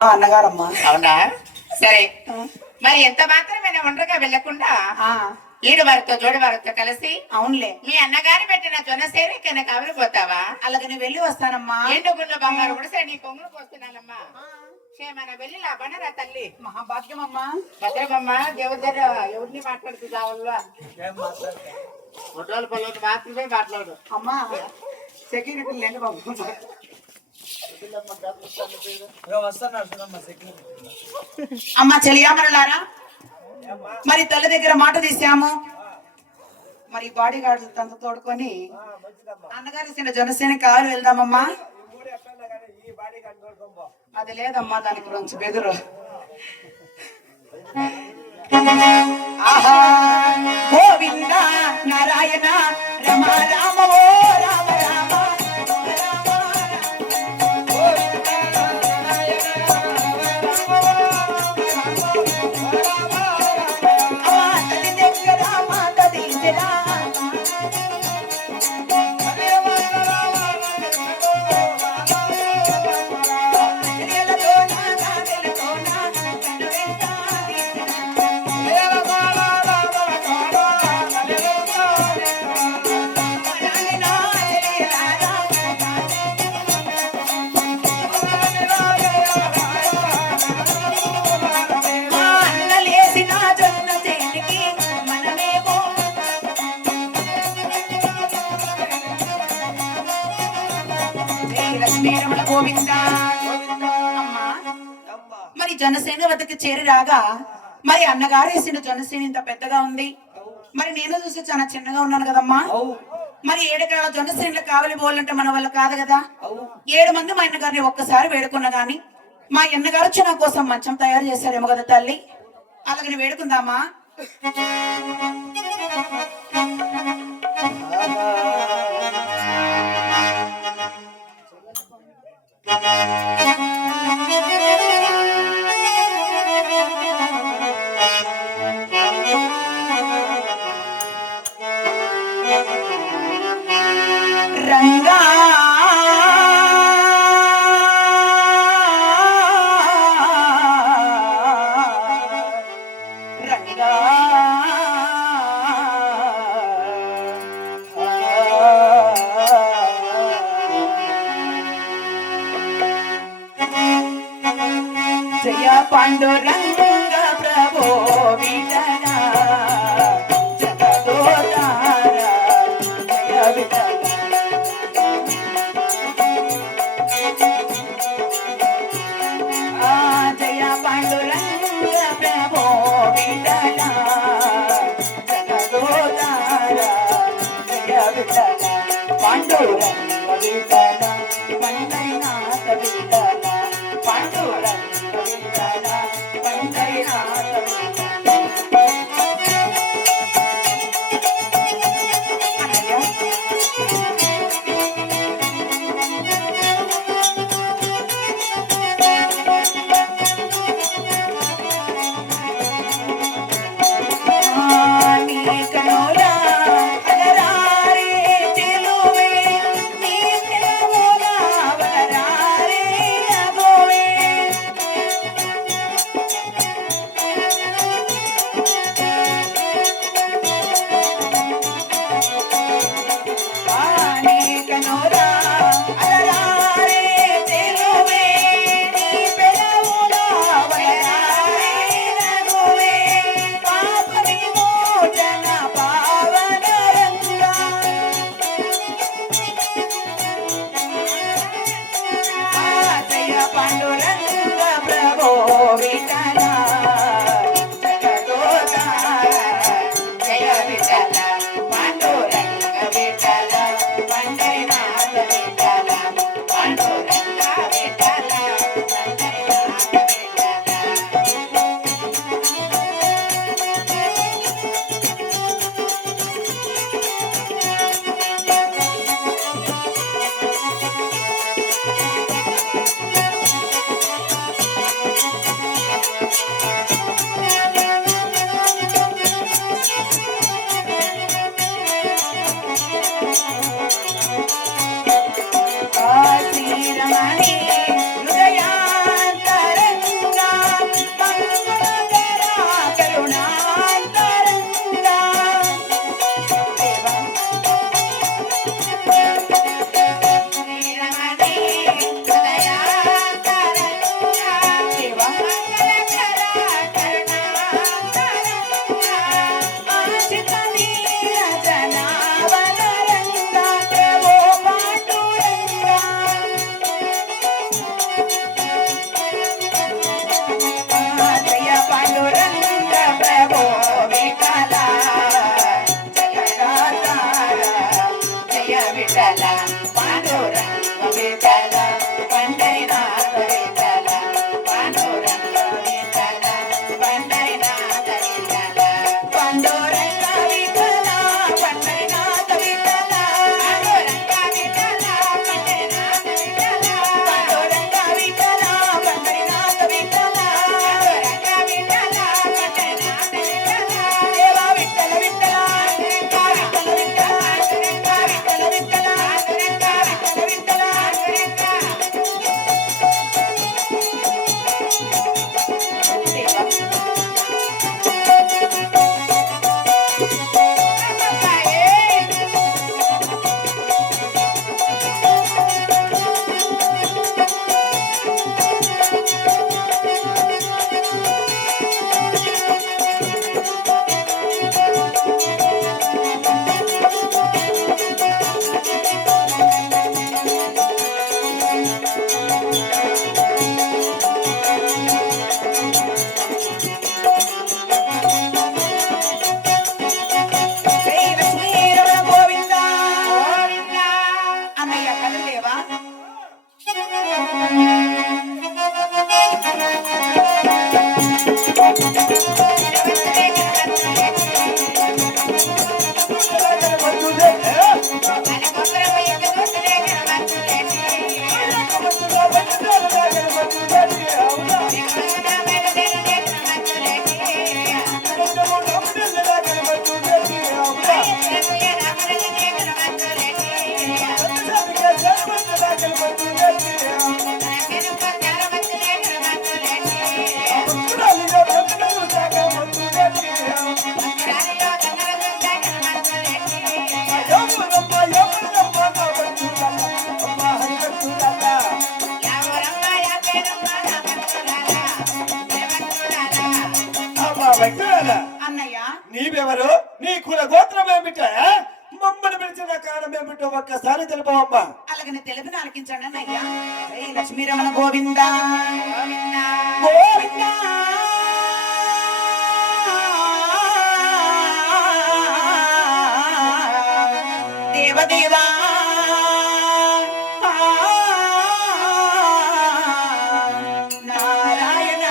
ఆ అన్నగారమ్మా. అవునా? సరే. మరి ఎంత మాత్రమైనా ఒంటరిగా వెళ్ళకుండా ఆ, ఈడు వారితో జోడి వారితో కలిసి అవునులే. మీ అన్నగారి పెట్టిన జొన్న సేరి కింద పోతావా అలాగే నేను వెళ్ళి వస్తానమ్మా. ఎండు గుళ్ళ బంగారు కూడా సరే నీ కొంగులు పోస్తున్నానమ్మా. క్షేమన వెళ్ళి లాభనరా తల్లి. మహాభాగ్యమమ్మా. భద్రమమ్మ దేవుడి దగ్గర ఎవరిని మాట్లాడుతూ కావాలా? ఫోటోలు పొలం మాత్రమే మాట్లాడు. అమ్మా సెక్యూరిటీ లేని బాబు. అమ్మ చెలియామరలారా మరి తల్లి దగ్గర మాట తీసాము. మరి బాడీ గార్డ్ తన తోడుకొని అన్నగారు ఇచ్చిన జనసేన కారు వెళ్దామమ్మా. అది లేదమ్మా దాని గురించి బెదురు. ఆహా గోవింద నారాయణ రమ రామ ఓ రామ మరి జనసేన వద్దకు చేరి రాగా మరి అన్నగారు వేసిన జనసేన ఇంత పెద్దగా ఉంది. మరి నేను చూసి చాలా చిన్నగా ఉన్నాను కదమ్మా. మరి ఏడుకరాల జనసేనలు కావలి పోవాలంటే మన వల్ల కాదు కదా. ఏడు మంది మా అన్నగారిని ఒక్కసారి వేడుకున్నా గాని మా అన్నగారు వచ్చి నా కోసం మంచం తయారు చేశారేమో కదా తల్లి. అలాగని వేడుకుందామా? తగిన అలాగని తెలిపిన ఆలకించండి అన్నయ్య. లక్ష్మీరమణ గోవింద. గోవింద. దేవదేవా. నారాయణ.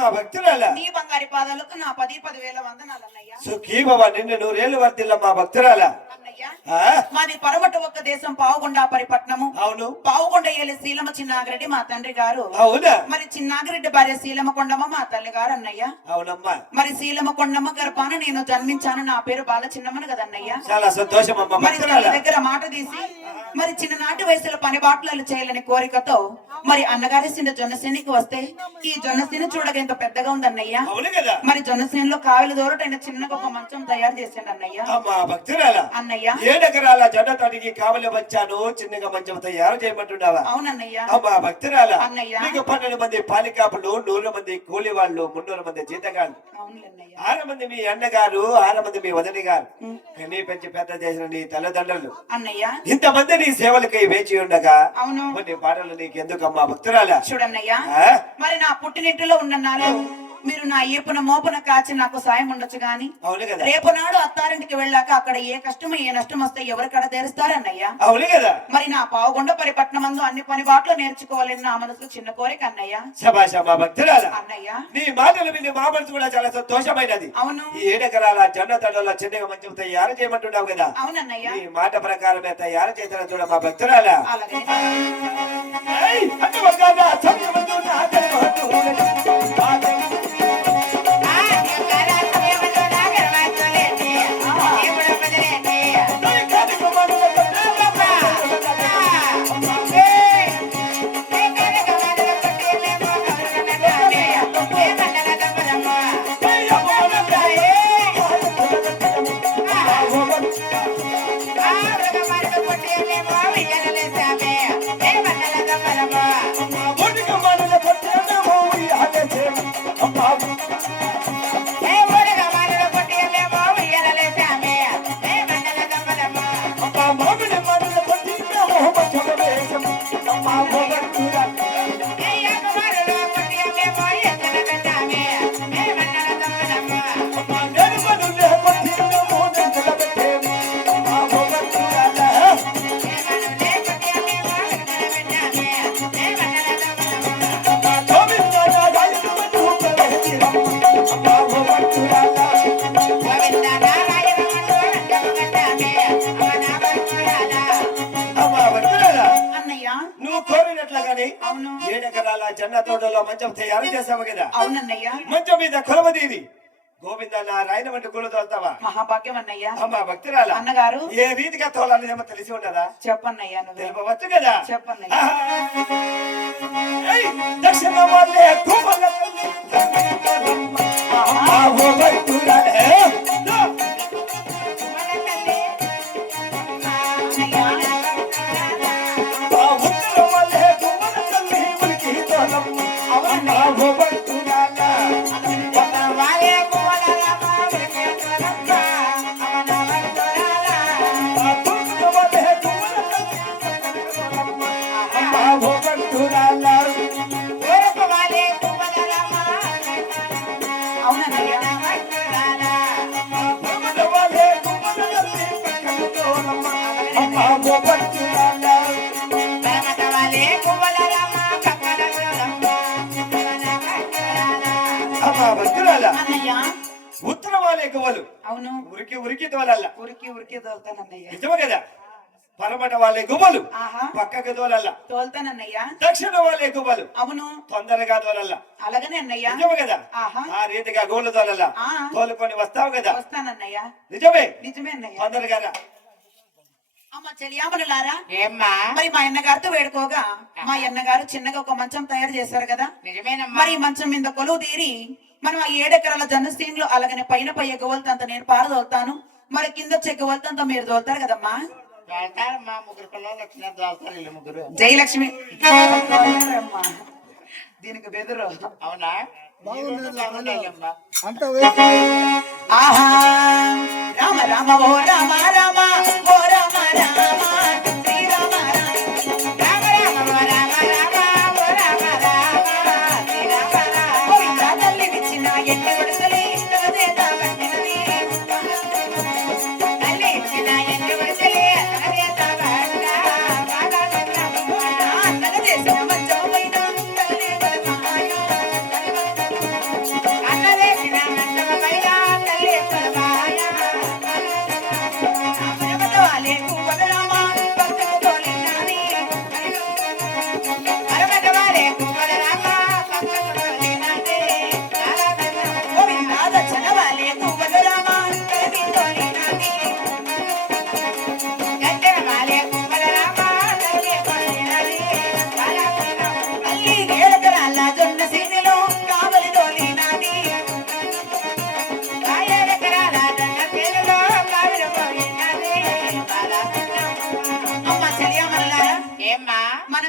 అమ్మా భక్తురాల నీ బంగారి పాదాలకు నా పది పదివేల వందనాలు అన్నయ్య సుఖీ బాబా నిన్ను నూరేళ్ళు వర్తిల్లమ్మా భక్తురాల? మాది పరమట ఒక్క దేశం పావుగొండ పరిపట్నము. అవును. పావుగొండ ఏలి శీలమ చిన్నాగిరెడ్డి మా తండ్రి గారు. అవునా? మరి చిన్నాగిరెడ్డి భార్య శీలమ కొండమ్మ మా తల్లి గారు అన్నయ్య. అవునమ్మా. మరి శీలమ కొండమ్మ గర్భాన నేను జన్మించాను. నా పేరు బాల చిన్నమ్మను కదన్నయ్య చాలా సంతోషం అమ్మా మరి దగ్గర మాట తీసి మరి చిన్ననాటి వయసులో పని బాటలు చేయాలని కోరికతో మరి అన్నగారి సిండ జొన్నసేనికి వస్తే ఈ జొన్నసేన చూడగా ఎంత పెద్దగా ఉందన్నయ్య మరి జొన్నసేనలో కావిలి దూరటైన చిన్నగా ఒక మంచం తయారు చేశాడు అన్నయ్య. అన్నయ్య. ఏడెకరాల జొన్న తోటికి కావలి వచ్చాను చిన్నగా మంచం తయారు చేయమంటున్నావా? అవునన్నయ్య. అమ్మా భక్తురాల. నీకు పన్నెండు మంది పాలికాపులు నూరు మంది కూలి వాళ్ళు మున్నూరు మంది జీతగాళ్ళు. ఆరు మంది మీ అన్నగారు ఆరు మంది మీ వదిన గారు. కనీ పెంచి పెద్ద చేసిన నీ తల్లిదండ్రులు. అన్నయ్య. ఇంతమంది నీ సేవలకై వేచి ఉండగా అవును. కొన్ని పాటలు నీకెందుకమ్మా భక్తురాల? చూడన్నయ్య? మరి నా పుట్టినింటిలో ఉన్న మీరు నా ఏపున మోపున కాచి నాకు సాయం ఉండొచ్చు గాని రేపు నాడు అత్తారింటికి వెళ్ళాక అక్కడ ఏ కష్టం ఏ నష్టం వస్తే ఎవరు కడ తెరుస్తారన్నయ్య అవును కదా. మరి నా పావుగొండ పరిపట్నం మందు అన్ని పని బాటలు నేర్చుకోవాలని నా మనసులో చిన్న కోరిక అన్నయ్య. శభాష్ అమ్మా భక్తురాల అన్నయ్య. నీ మాటలు విని మా మనసు కూడా చాలా సంతోషమైనది. అవును. ఈ ఏడెకరాల జొన్న తడలో చిన్నగా మంచం తయారు చేయమంటున్నావు కదా. అవునన్నయ్య. నీ మాట ప్రకారమే తయారు చేసిన చూడ మా భక్తురాల అలాగే అటు వంగారా, చంద్రవందు నా జన్మవంతుడు. my చెన్న తోటలో మంచం తయారు చేసాము కదా? అవునన్నయ్య. మంచం మీద కొలవదీది గోవింద నారాయణ వంటి గుళ్ళు తోలుతావా? మహాభాగ్యం అన్నయ్య. అమ్మ భక్తురాల? అన్నగారు. ఏ రీతిగా తెలిసి ఉండదా? చెప్పన్నయ్య నువ్వు. తెలుపవచ్చు కదా? చెప్పన్నయ్య. ఏయ్, దక్షిణ వాళ్ళే కుమల అన్నయ్య ఉత్తర వాళ్ళే గువ్వలు అవును. ఉరికి ఉరికి తోలల్ల ఉరికి ఉరికి తోలుతానన్నయ్య నిజమే కదా? పరమట వాళ్ళే గువ్వలు ఆహా. పక్కకు తోలల్ల తోలుతానన్నయ్య దక్షిణ వాళ్ళే గువ్వలు అవును. తొందరగా తోలల్ల అలాగనే అన్నయ్య. నిజమే కదా? ఆ రీతిగా గోళ్ళు తోలల్ల. తోలుకొని వస్తావు కదా? వస్తానన్నయ్య. నిజమే? నిజమే అన్నయ్య. తొందరగా రా. అమ్మ చెలియామనులారా ఏమ్మా? మరి మా అన్నగారితో వేడుకోగా. మా అన్నగారు చిన్నగా ఒక మంచం తయారు చేశారు కదా? నిజమేనమ్మా. మరి మంచం మీద కొలువు తీరి మనం ఆ ఏడెకరాల జనస్థీన్లో అలాగనే పైన పై ఎగవలతంత నేను పారదోలుతాను మరి కింద వచ్చే ఎగవలతంత మీరు దోలుతారు కదమ్మా? జయలక్ష్మి. దీనికి బెదురు. అవునా? ఆహా రామ రామ ఓ రామ రామ ఓ రామ రామ.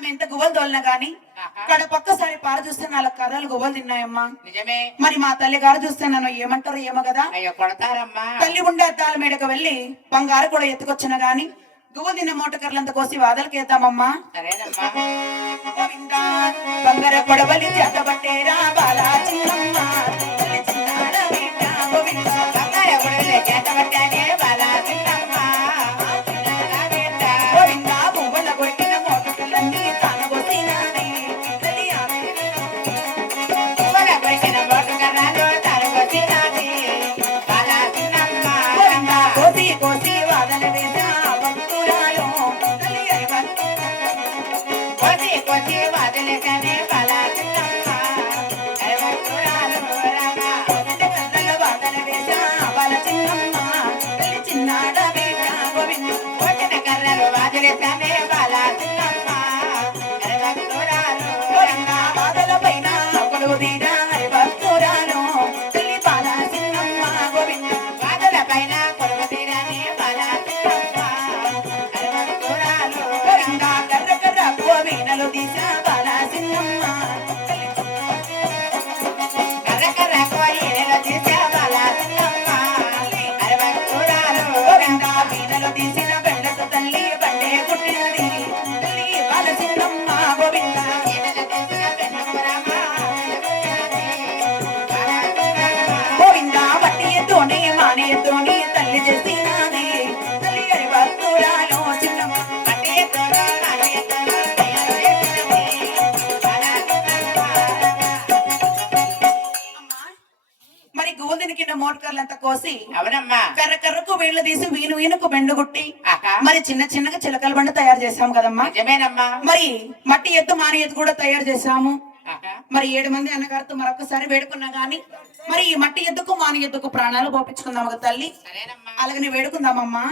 మనం ఎంత గువ్వలు తోలినా గాని. ఇక్కడ పక్కసారి పార చూస్తే నాలుగు కర్రలు గువ్వలు తిన్నాయమ్మా. నిజమే. మరి మా తల్లి గారు చూస్తే నన్ను ఏమంటారు ఏమో కదా. అయ్యో కొడతారమ్మా. తల్లి ఉండే అద్దాల మేడకు వెళ్ళి బంగారు కూడా ఎత్తుకొచ్చిన గాని గువ్వ తిన్న మూటకర్లంత కోసి వాదలకేద్దామమ్మా బంగార కొడవలి చేతబట్టేరా బాలా చిన్నమ్మ చిన్నాడ బిడ్డ గోవిందా. కొట్టిన కర్రలు వదిలేసనే కోసి అవునమ్మా. కర్ర కర్రకు వీళ్ళు తీసి వీను వీనుకు బెండుగుట్టి. మరి చిన్న చిన్నగా చిలకల బండ తయారు చేసాము కదమ్మా. నిజమేనమ్మా. మరి మట్టి ఎత్తు మాని ఎత్తు కూడా తయారు చేసాము మరి ఏడు మంది అన్నగారితో మరొకసారి వేడుకున్నా గాని మరి ఈ మట్టి ఎద్దుకు మాని ఎద్దుకు ప్రాణాలు పోపించుకుందాం ఒక తల్లి. అలాగని వేడుకుందామమ్మా.